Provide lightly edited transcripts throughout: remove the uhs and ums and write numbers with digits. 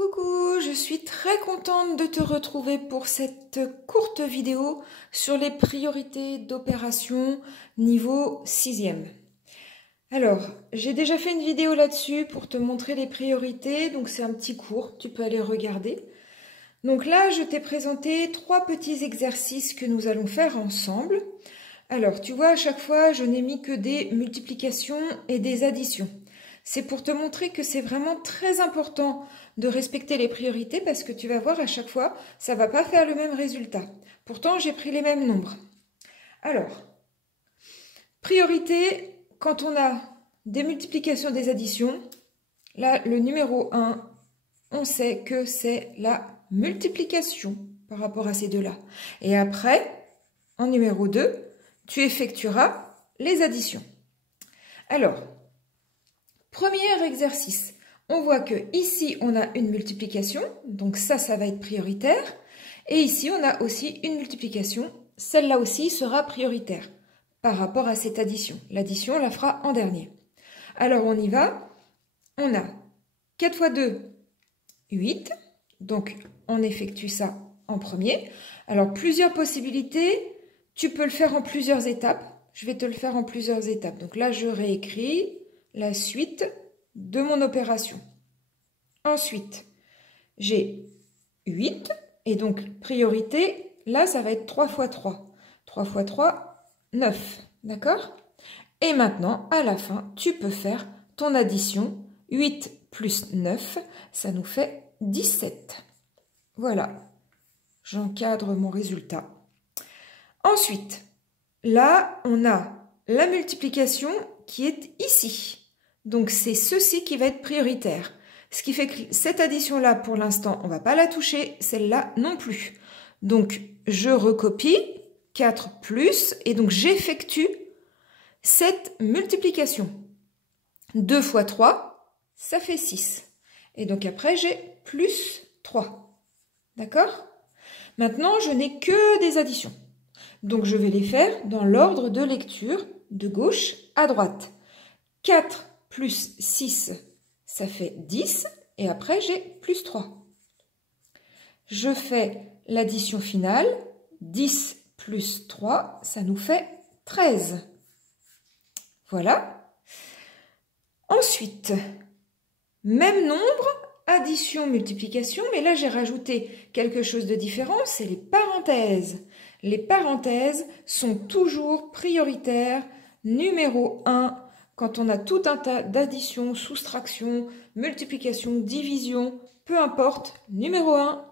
Coucou, je suis très contente de te retrouver pour cette courte vidéo sur les priorités d'opération niveau 6e. Alors, j'ai déjà fait une vidéo là-dessus pour te montrer les priorités, donc c'est un petit cours, tu peux aller regarder. Donc là, je t'ai présenté 3 petits exercices que nous allons faire ensemble. Alors, tu vois, à chaque fois, je n'ai mis que des multiplications et des additions. C'est pour te montrer que c'est vraiment très important de respecter les priorités parce que tu vas voir à chaque fois, ça ne va pas faire le même résultat. Pourtant, j'ai pris les mêmes nombres. Alors, priorité, quand on a des multiplications, des additions, là, le numéro 1, on sait que c'est la multiplication par rapport à ces deux-là. Et après, en numéro 2, tu effectueras les additions. Alors, premier exercice, on voit que ici on a une multiplication, donc ça va être prioritaire. Et ici on a aussi une multiplication, celle-là aussi sera prioritaire par rapport à cette addition. L'addition, on la fera en dernier. Alors on y va, on a 4 fois 2, 8, donc on effectue ça en premier. Alors plusieurs possibilités, tu peux le faire en plusieurs étapes, je vais te le faire en plusieurs étapes. Donc là je réécris la suite de mon opération. Ensuite, j'ai 8, et donc priorité, là ça va être 3 fois 3. 3 fois 3, 9, d'accord? Et maintenant, à la fin, tu peux faire ton addition. 8 plus 9, ça nous fait 17. Voilà, j'encadre mon résultat. Ensuite, là, on a la multiplication qui est ici. Donc, c'est ceci qui va être prioritaire. Ce qui fait que cette addition-là, pour l'instant, on ne va pas la toucher, celle-là non plus. Donc, je recopie 4 plus, et donc j'effectue cette multiplication. 2 fois 3, ça fait 6. Et donc après, j'ai plus 3. D'accord? Maintenant, je n'ai que des additions. Donc, je vais les faire dans l'ordre de lecture, de gauche à droite. 4 plus 6, ça fait 10. Et après, j'ai plus 3. Je fais l'addition finale. 10 plus 3, ça nous fait 13. Voilà. Ensuite, même nombre, addition, multiplication, mais là j'ai rajouté quelque chose de différent, c'est les parenthèses. Les parenthèses sont toujours prioritaires, numéro 1, quand on a tout un tas d'additions, soustractions, multiplications, divisions, peu importe, numéro 1,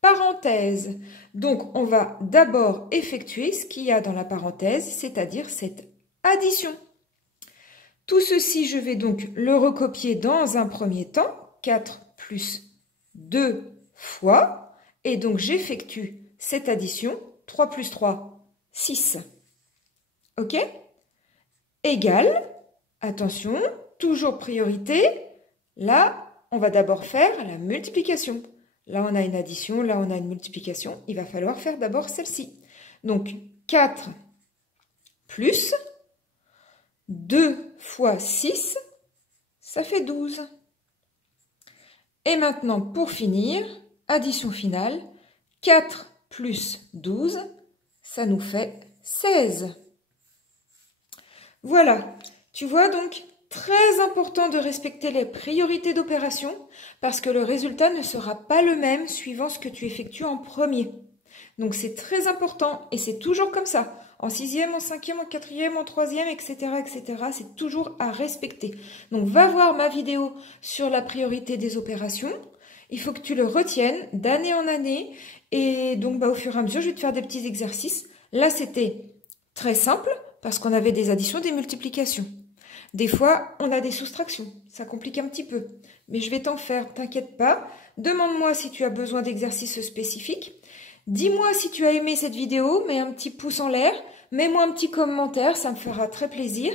parenthèse. Donc on va d'abord effectuer ce qu'il y a dans la parenthèse, c'est-à-dire cette addition. Tout ceci, je vais donc le recopier dans un premier temps. 4 plus 2 fois. Et donc, j'effectue cette addition. 3 plus 3, 6. OK? Égal. Attention, toujours priorité. Là, on va d'abord faire la multiplication. Là, on a une addition. Là, on a une multiplication. Il va falloir faire d'abord celle-ci. Donc, 4 plus 2 fois 6, ça fait 12. Et maintenant, pour finir, addition finale, 4 plus 12, ça nous fait 16. Voilà, tu vois donc, très important de respecter les priorités d'opération parce que le résultat ne sera pas le même suivant ce que tu effectues en premier. Donc c'est très important et c'est toujours comme ça. En 6e, en 5e, en 4e, en 3e, etc. C'est toujours à respecter. Donc va voir ma vidéo sur la priorité des opérations. Il faut que tu le retiennes d'année en année. Et donc au fur et à mesure, je vais te faire des petits exercices. Là, c'était très simple parce qu'on avait des additions, des multiplications. Des fois, on a des soustractions. Ça complique un petit peu. Mais je vais t'en faire, t'inquiète pas. Demande-moi si tu as besoin d'exercices spécifiques. Dis-moi si tu as aimé cette vidéo, mets un petit pouce en l'air, mets-moi un petit commentaire, ça me fera très plaisir.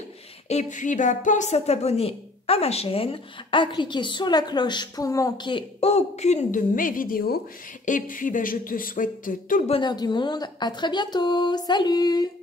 Et puis, pense à t'abonner à ma chaîne, à cliquer sur la cloche pour ne manquer aucune de mes vidéos. Et puis, je te souhaite tout le bonheur du monde. À très bientôt. Salut!